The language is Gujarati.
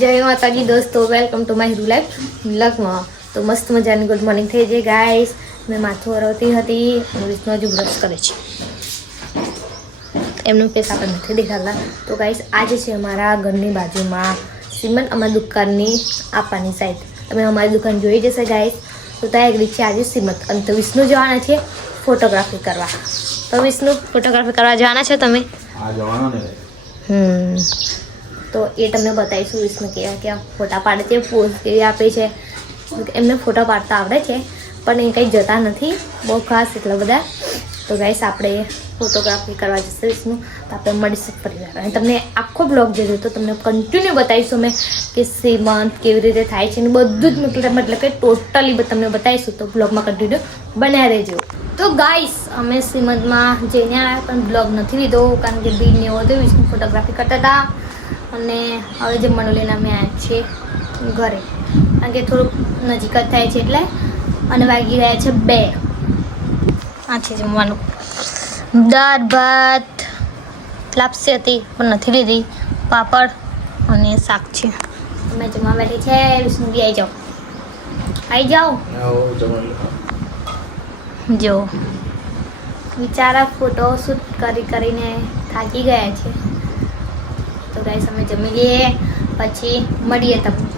જય માતાજી દોસ્તો, વેલકમ ટુ માય હિરુ લાઈફ વ્લોગમાં. તો મસ્ત મજાની ગુડ મોર્નિંગ થઈ જાય ગાઈસ. મેં માથું હરવતી હતી અને વિષ્ણુ હજુ બ્રશ કરે છે. એમનું ફેસ આપણે નથી દેખાતા. તો ગાઈસ આજે છે અમારા ઘરની બાજુમાં સિમન અમારી દુકાનની આપવાની સાઈડ. તમે અમારી દુકાન જોઈ જશે ગાઈસ. તો ત્યાં એક છે આજે સિમત અને તો વિષ્ણુ જવાના છે ફોટોગ્રાફી કરવા. તો વિષ્ણુ ફોટોગ્રાફી કરવા જવાના છો તમે? હા, જવાના ને. તો એ તમને બતાવીશું વિષ્ણુ કેવા કેવા ફોટા પાડે છે, પોઝ કેવી આપે છે. એમને ફોટા પાડતા આવડે છે પણ એ કંઈ જતા નથી બહુ ખાસ એટલા બધા. તો ગાઈસ આપણે ફોટોગ્રાફી કરવા જશે વિષ્ણુ. તો આપણે મળીશું પરિવાર અને તમને આખો બ્લોગ જોજો તો તમને કન્ટિન્યુ બતાવીશું અમે કે સીમંત કેવી રીતે થાય છે અને બધું જ મતલબ કે ટોટલી તમને બતાવીશું. તો બ્લોગમાં કન્ટિન્યુ બનાવી રહેજો. તો ગાઈસ અમે સીમંતમાં જઈને આવ્યા પણ બ્લોગ નથી લીધો કારણ કે ભીડ ને એવો હતો. વિષ્ણુ ફોટોગ્રાફી કરતા હતા અને હવે જમવાનું લઈને અમે આવ્યા છીએ ઘરે કારણ કે થોડુંક નજીક જ થાય છે એટલે. અને વાગી રહ્યા છે 2. આ છે જમવાનું. દાળ ભાત લાપસી હતી પણ નથી લીધી, પાપડ અને શાક છે. અમે જમવા બેઠી છે. વિષ્ણુ બી આવી જાઓ જો બિચારા ફોટો શૂટ કરીને થાકી ગયા છે. તો ગાઈસ અમે જમી લઈએ પછી મળીએ તમને.